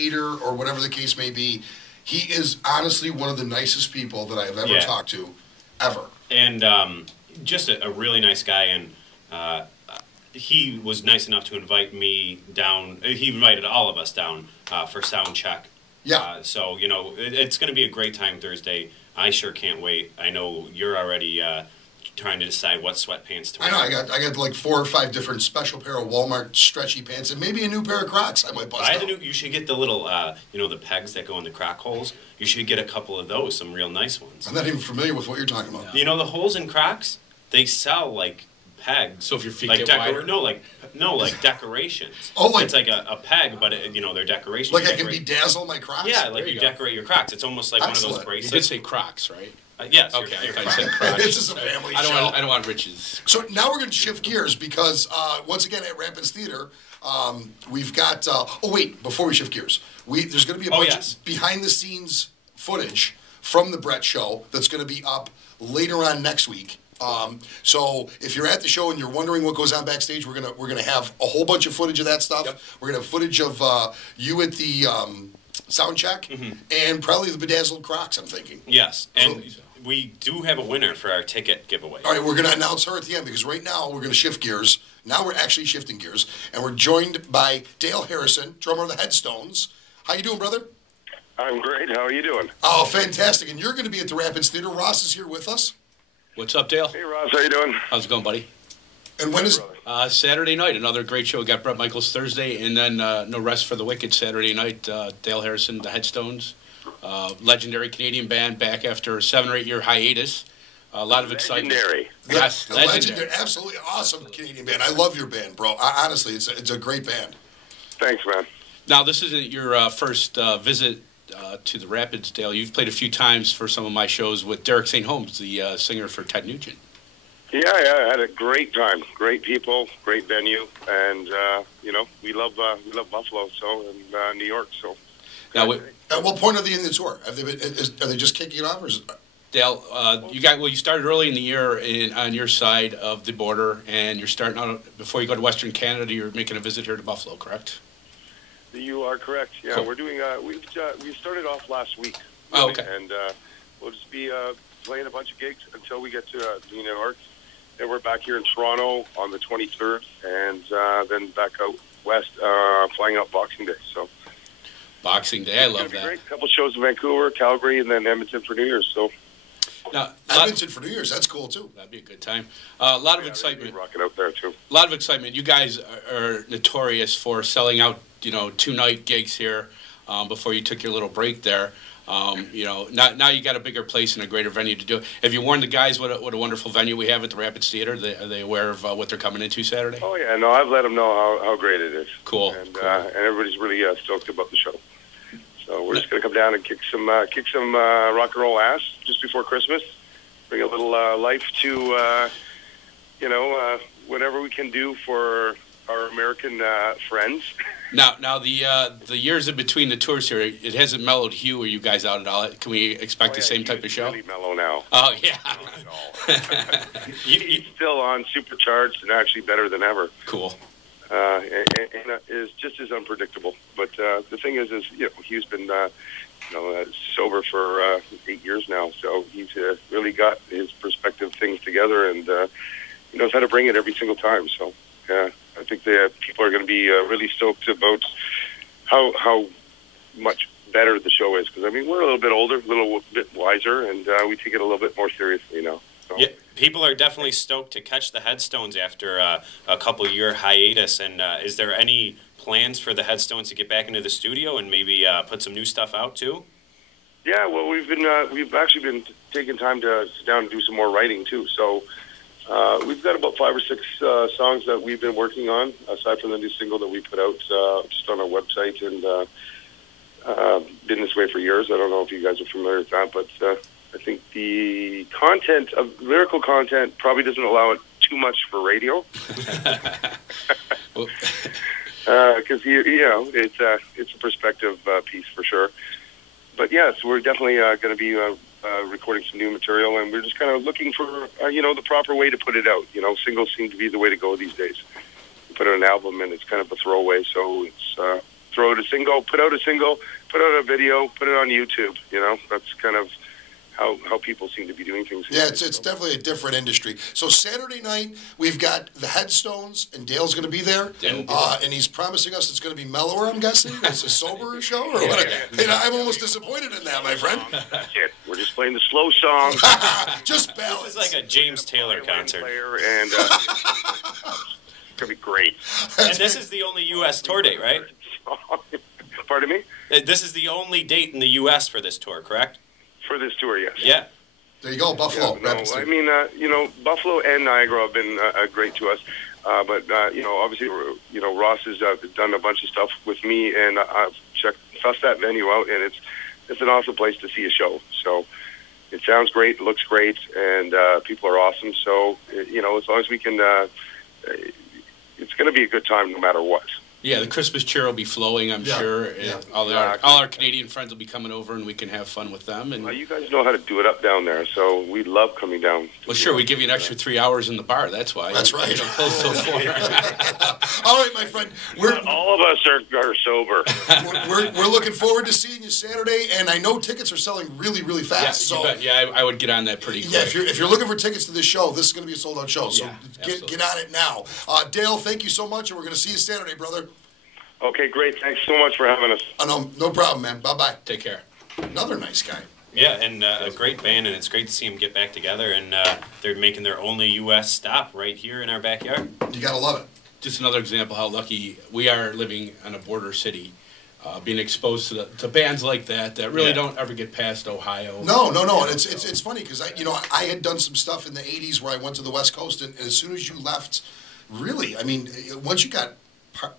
hater or whatever the case may be. He is honestly one of the nicest people that I have ever talked to, ever. And just a really nice guy, and he was nice enough to invite me down. He invited all of us down for sound check. Yeah. So, it's going to be a great time Thursday. I sure can't wait. I know you're already trying to decide what sweatpants to wear. I know. I got like 4 or 5 different special pair of Walmart stretchy pants and maybe a new pair of Crocs I might bust out. You should get the little, the pegs that go in the crack holes. You should get a couple of those, some real nice ones. I'm not even familiar with what you're talking about. You know the holes in Crocs? They sell like pegs. So if your feet get wider? Like decorations. Oh, like it's like a peg, but they're decorations. Like I can bedazzle my Crocs? Yeah, like you decorate your Crocs. It's almost like one of those bracelets. You did say Crocs, right? Yes. Okay, I said Crocs. This is a family show. I don't want riches. So now we're going to shift gears because once again at Rapids Theater, we've got. Before we shift gears, there's going to be a bunch of behind-the-scenes footage from the Brett Show that's going to be up later on next week. So if you're at the show and you're wondering what goes on backstage, we're gonna have a whole bunch of footage of that stuff. Yep. We're gonna have footage of you at the sound check and probably the bedazzled Crocs. I'm thinking. Yes, and we do have a winner for our ticket giveaway. All right, we're gonna announce her at the end because right now we're gonna shift gears. Now we're actually shifting gears, and we're joined by Dale Harrison, drummer of the Headstones. How you doing, brother? I'm great. How are you doing? Oh, fantastic! And you're going to be at the Rapids Theater. Ross is here with us. What's up, Dale? Hey, Ross. How you doing? How's it going, buddy? And when is Saturday night? Another great show. We got Bret Michaels Thursday, and then No Rest for the Wicked Saturday night. Dale Harrison, the Headstones, legendary Canadian band, back after a 7 or 8 year hiatus. A lot of excitement. Legendary. Yes, legendary. Absolutely awesome Canadian band. I love your band, bro. Honestly, it's a great band. Thanks, man. Now, this isn't your first visit to the Rapids, Dale. You've played a few times for some of my shows with Derek St. Holmes, the singer for Ted Nugent. Yeah, I had a great time. Great people, great venue, and we love Buffalo, and New York. So, now, at what point are they in the tour? Have they been? Are they just kicking it off, or is it... Dale, you started early in the year on your side of the border, and you're starting out before you go to Western Canada. You're making a visit here to Buffalo, correct? You are correct. Yeah, cool. We're doing. We started off last week. Oh, okay. And we'll just be playing a bunch of gigs until we get to New York. Then we're back here in Toronto on the 23rd, and then back out west, flying out Boxing Day. So. Boxing Day, I love that. Great. A couple shows in Vancouver, Calgary, and then Edmonton for New Year's. So. Now, Edmonton for New Year's, that's cool too. That'd be a good time. A lot of excitement. Rocking out there too. A lot of excitement. You guys are notorious for selling out, 2-night gigs here before you took your little break there. Now you got a bigger place and a greater venue to do it. Have you warned the guys what a wonderful venue we have at the Rapids Theater? Are they aware of what they're coming into Saturday? Oh yeah, no, I've let them know how great it is. Cool. And everybody's really stoked about the show. So we're just going to come down and kick some rock and roll ass just before Christmas. Bring a little life to, whatever we can do for our American friends. Now the years in between the tours here, it hasn't mellowed Hugh or you guys out at all. Can we expect the same type of show? Really mellow now. Oh yeah. He's still on, supercharged, and actually better than ever. Cool. And is just as unpredictable. But the thing is he's been sober for 8 years now, so he's really got his perspective things together, and he knows how to bring it every single time. So I think the people are going to be really stoked about how much better the show is, because we're a little bit older, a little bit wiser, and we take it a little bit more seriously now. So. Yeah, people are definitely stoked to catch the Headstones after a couple-year hiatus. And is there any plans for the Headstones to get back into the studio and maybe put some new stuff out too? Yeah, well, we've actually been taking time to sit down and do some more writing too. So we've got about 5 or 6 songs that we've been working on, aside from the new single that we put out just on our website, and been this way for years. I don't know if you guys are familiar with that, but I think the content of lyrical content probably doesn't allow it too much for radio, because it's a perspective piece for sure. But yes, we're definitely going to be recording some new material, and we're just kind of looking for the proper way to put it out. Singles seem to be the way to go these days. You put out an album, and it's kind of a throwaway, so it's throw out a single, put out a video, put it on YouTube. You know, that's kind of how people seem to be doing things. Yeah, it's definitely a different industry. So Saturday night, we've got the Headstones, and Dale's going to be there. And he's promising us it's going to be mellower, I'm guessing. It's a sober show? Or what? You know, I'm almost disappointed in that, my friend. That's it. We're just playing the slow song. Just ballads. This is like a James Taylor concert. And it's going to be great. And this is the only U.S. tour date, right? Pardon me? This is the only date in the U.S. for this tour, correct? For this tour, yes. Yeah. There you go, Buffalo. Yeah, no, I mean, you know, Buffalo and Niagara have been great to us. But, you know, obviously, you know, Ross has done a bunch of stuff with me, and I've sussed that venue out, and it's an awesome place to see a show. So it sounds great, it looks great, and people are awesome. So, you know, as long as we can, it's going to be a good time no matter what. Yeah, the Christmas cheer will be flowing, I'm sure. Yeah. All our Canadian friends will be coming over, and we can have fun with them. And well, you guys know how to do it up down there, so we love coming down. Well, sure, we give you an extra 3 hours in the bar. That's why. That's right. You know, close till 4. All right, my friend. All of us are sober. We're looking forward to seeing you Saturday, and I know tickets are selling really, really fast. I would get on that pretty quick. Yeah, if you're looking for tickets to this show, this is going to be a sold-out show. So get on it now. Dale, thank you so much, and we're going to see you Saturday, brother. Okay, great. Thanks so much for having us. No problem, man. Bye-bye. Take care. Another nice guy. Yeah, and a great band, and it's great to see them get back together, and they're making their only U.S. stop right here in our backyard. You got to love it. Just another example how lucky we are living in a border city, being exposed to bands like that really don't ever get past Ohio. No. And it's funny because I had done some stuff in the 80s where I went to the West Coast, and as soon as you left, really, I mean, once you got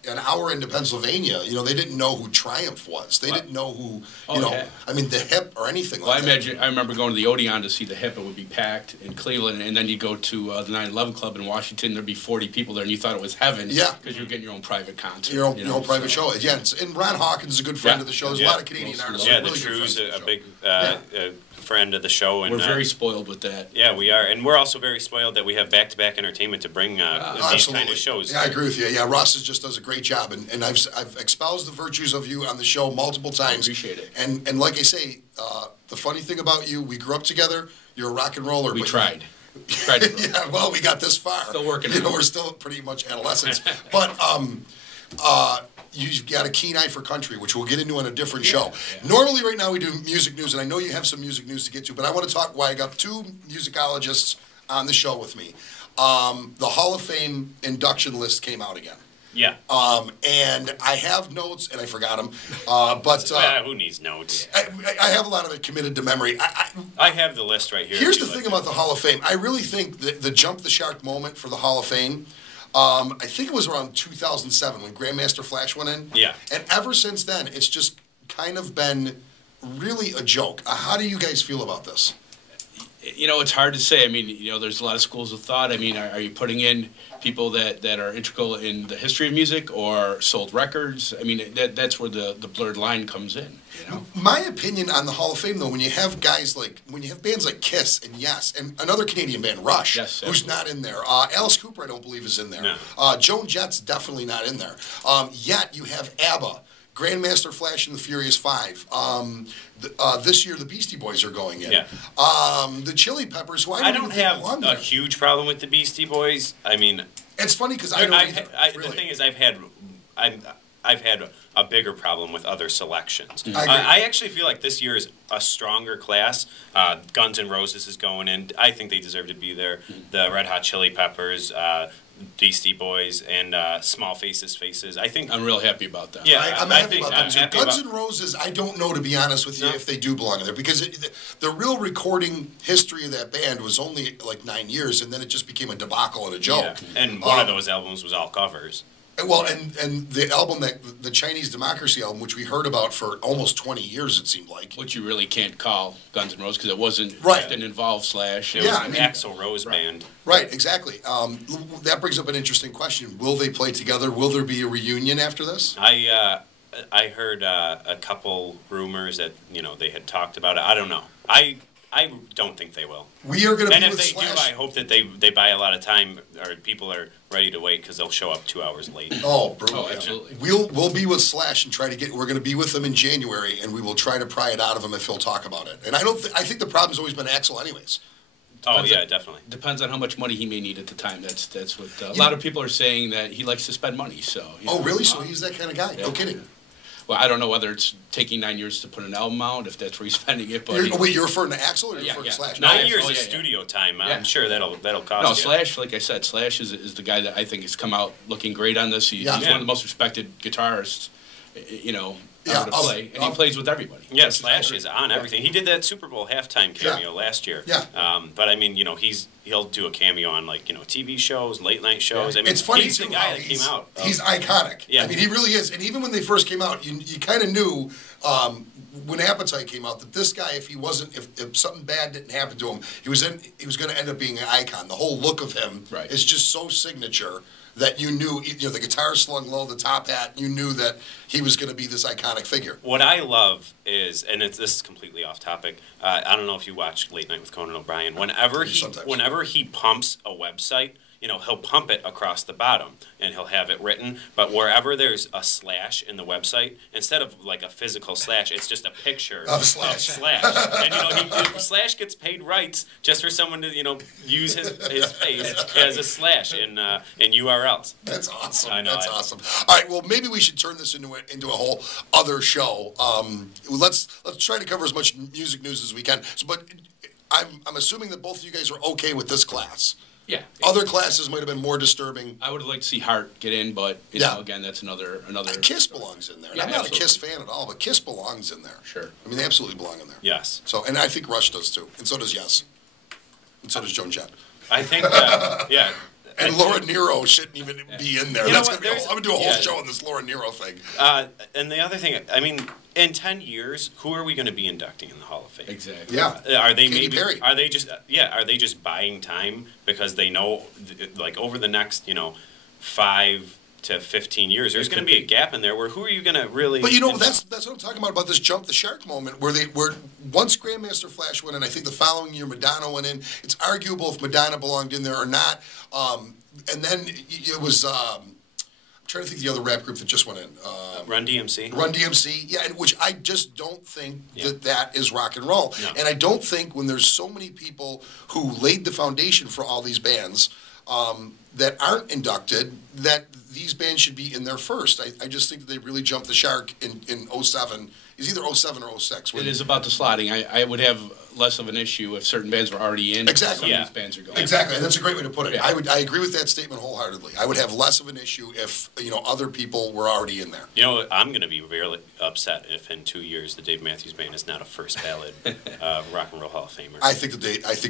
an hour into Pennsylvania, they didn't know who Triumph was. They didn't know who, I mean, the Hip or anything like that. I remember going to the Odeon to see the Hip. It would be packed in Cleveland, and then you go to the 9/11 Club in Washington. There'd be 40 people there, and you thought it was heaven. Yeah, because you were getting your own private concert. Your own private show. Yeah, and Ron Hawkins is a good friend of the show. There's a lot of Canadian artists. Yeah, really the True's a big friend of the show. And we're very spoiled with that. Yeah, we are. And we're also very spoiled that we have back-to-back entertainment to bring these kind of shows. Yeah, I agree with you. Yeah, Ross just does a great job. And I've espoused the virtues of you on the show multiple times. I appreciate it. And like I say, the funny thing about you, we grew up together. You're a rock and roller. We tried. Yeah, well, we got this far. Still working. We're still pretty much adolescents. But you've got a keen eye for country, which we'll get into on a different show. Yeah. Normally, right now, we do music news, and I know you have some music news to get to, but I want to talk why I got two musicologists on the show with me. The Hall of Fame induction list came out again. Yeah. And I have notes, and I forgot them. But who needs notes? I have a lot of it committed to memory. I have the list right here. Here's the thing about the Hall of Fame. I really think that the jump the shark moment for the Hall of Fame, I think it was around 2007 when Grandmaster Flash went in. Yeah. And ever since then, it's just kind of been really a joke. How do you guys feel about this? It's hard to say. I mean, there's a lot of schools of thought. I mean, are you putting in people that are integral in the history of music or sold records? I mean, that's where the blurred line comes in. My opinion on the Hall of Fame, though, when you have bands like Kiss and Yes, and another Canadian band, Rush, who's not in there. Alice Cooper, I don't believe, is in there. No. Joan Jett's definitely not in there. Yet you have ABBA, Grandmaster Flash and the Furious Five. This year, the Beastie Boys are going in. Yeah. The Chili Peppers, who I don't have a huge problem with the Beastie Boys. I mean, it's funny because I don't either, really. The thing is, I've had a bigger problem with other selections. Mm-hmm. I actually feel like this year is a stronger class. Guns N' Roses is going in. I think they deserve to be there. The Red Hot Chili Peppers, Beastie Boys, and Small Faces. I think I'm real happy about that. Yeah, I'm happy about that too. Guns N' Roses, I don't know, to be honest with you, if they do belong in there, because the real recording history of that band was only like 9 years, and then it just became a debacle and a joke. Yeah. And one of those albums was all covers. Well, and the album, the Chinese Democracy album, which we heard about for almost 20 years, it seemed like. Which you really can't call Guns N' Roses because it wasn't, didn't involve Slash. It was an Axl Rose band. Right, exactly. That brings up an interesting question. Will they play together? Will there be a reunion after this? I heard a couple rumors that, they had talked about it. I don't know. I don't think they will. We are going to be with Slash. And if they do, I hope that they buy a lot of time, or people are ready to wait because they'll show up 2 hours late. Oh, bro, absolutely. We'll be with Slash and try to get. We're going to be with them in January, and we will try to pry it out of him if he'll talk about it. And I don't. I think the problem's always been Axl, anyways. Definitely. Depends on how much money he may need at the time. That's what a lot of people are saying, that he likes to spend money. So. Really? So he's that kind of guy? Yeah. No kidding. Well, I don't know whether it's taking 9 years to put an album out, if that's where he's spending it. But you're referring to Axl or you're referring to Slash? 9 years of studio time. I'm sure that'll cost. No, Slash, like I said, Slash is the guy that I think has come out looking great on this. He's one of the most respected guitarists, to play, and he plays with everybody. Yeah, Slash is on everything. He did that Super Bowl halftime cameo last year. Yeah. But I mean, he'll do a cameo on TV shows, late night shows. I mean, it's funny he's the guy that came out. He's iconic. Yeah. I mean, he really is. And even when they first came out, you kind of knew when Appetite came out that this guy, if something bad didn't happen to him, he was going to end up being an icon. The whole look of him is just so signature that you knew, the guitar slung low, the top hat, you knew that he was going to be this iconic figure. What I love is, and this is completely off topic, I don't know if you watch Late Night with Conan O'Brien, whenever he pumps a website, he'll pump it across the bottom, and he'll have it written, but wherever there's a slash in the website, instead of like a physical slash, it's just a picture of Slash. And, Slash gets paid rights just for someone to, use his face as a slash in URLs. That's awesome. I know. That's awesome. All right, well, maybe we should turn this into a whole other show. Let's try to cover as much music news as we can. But I'm assuming that both of you guys are okay with this class. Yeah. Other classes might have been more disturbing. I would have liked to see Hart get in, but again, that's another. Kiss belongs in there. Yeah, I'm not a Kiss fan at all, but Kiss belongs in there. Sure. I mean, they absolutely belong in there. Yes. So, and I think Rush does too, and so does Yes, and so does Joan Jett. I think, yeah. And Laura Nero shouldn't even be in there. I'm going to do a whole show on this Laura Nero thing. And the other thing, I mean, in 10 years, who are we going to be inducting in the Hall of Fame? Exactly. Yeah. Are they Katy Perry. Are they just buying time because they know, like, over the next 5 to 15 years, there's going to be a gap in there where who are you going to really? But that's what I'm talking about this jump the shark moment where once Grandmaster Flash went in, I think the following year Madonna went in. It's arguable if Madonna belonged in there or not. And then it was. I'm trying to think of the other rap group that just went in. Run DMC. Run DMC, yeah, which I just don't think that is rock and roll. No. And I don't think when there's so many people who laid the foundation for all these bands that aren't inducted, that these bands should be in there first. I just think that they really jumped the shark in 07. It's either 07 or 06. It is about the slotting. I would have less of an issue if certain bands were already in. Exactly. Some of these bands are going. Exactly, and that's a great way to put it. Yeah. I agree with that statement wholeheartedly. I would have less of an issue if other people were already in there. I'm going to be really upset if in 2 years the Dave Matthews Band is not a first ballot Rock and Roll Hall of Famer. I think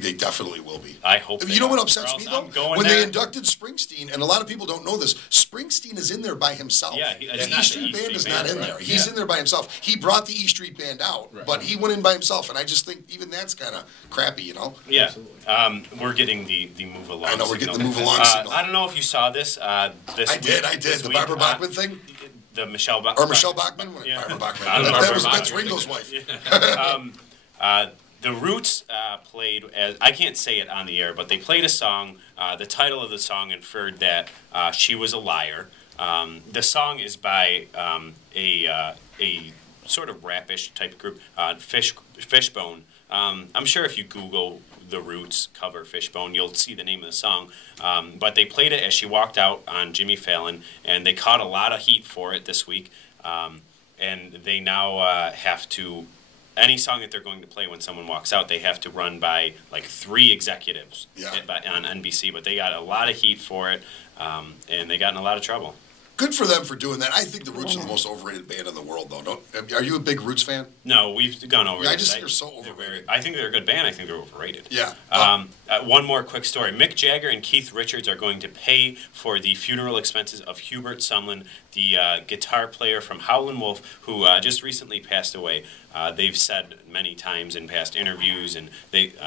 they definitely will be. I hope. You know what upsets me though? When they inducted Springsteen, and a lot of people don't know this, Springsteen is in there by himself. Yeah, the E Street Band is not in there. Right. He's in there by himself. He brought the E Street Band out, but he went in by himself, and I just think even that's kind of crappy, Yeah. We're getting the move along. I know we're signal. getting the move along signal. I don't know if you saw this. I did. The Barbara Bachman thing. The Michelle Bachman. Or Michelle Bachman. Yeah. Barbara Bachman. Barbara That's Bachman. Ringo's wife. The Roots played, I can't say it on the air, but they played a song. The title of the song inferred that she was a liar. The song is by a sort of rapish type group, Fishbone. I'm sure if you Google The Roots cover Fishbone, you'll see the name of the song. But they played it as she walked out on Jimmy Fallon, and they caught a lot of heat for it this week. And they now have to, any song that they're going to play when someone walks out, they have to run by like 3 executives on NBC. But they got a lot of heat for it, and they got in a lot of trouble. Good for them for doing that. I think the Roots are the most overrated band in the world, though. Are you a big Roots fan? No, we've gone over. I just think they're so overrated. I think they're a good band. I think they're overrated. Yeah. One more quick story. Mick Jagger and Keith Richards are going to pay for the funeral expenses of Hubert Sumlin, the guitar player from Howlin' Wolf, who just recently passed away. They've said many times in past interviews, and they've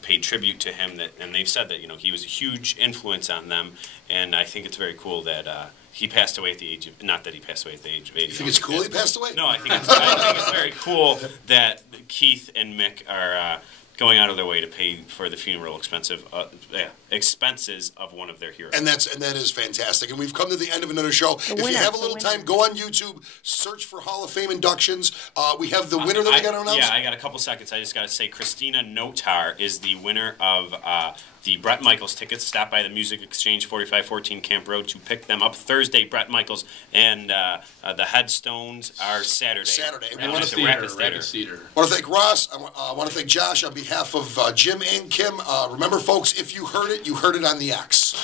paid tribute to him, and they've said that he was a huge influence on them. And I think it's very cool that. He passed away at the age of, not that he passed away at the age of 80. You think it's cool he passed away? No, I think it's very cool that Keith and Mick are going out of their way to pay for the funeral expensive. expenses of one of their heroes. And that is fantastic. And we've come to the end of another show. If you have a little time, go on YouTube, search for Hall of Fame inductions. We have the winner that we got to announce. Yeah, I got a couple seconds. I just got to say, Christina Notar is the winner of the Bret Michaels tickets. Stop by the Music Exchange, 4514 Camp Road, to pick them up Thursday. Bret Michaels and the Headstones are Saturday. We want to Rapid Theater. I want to thank Ross. I want to thank Josh on behalf of Jim and Kim. Remember, folks, if you heard it on the X.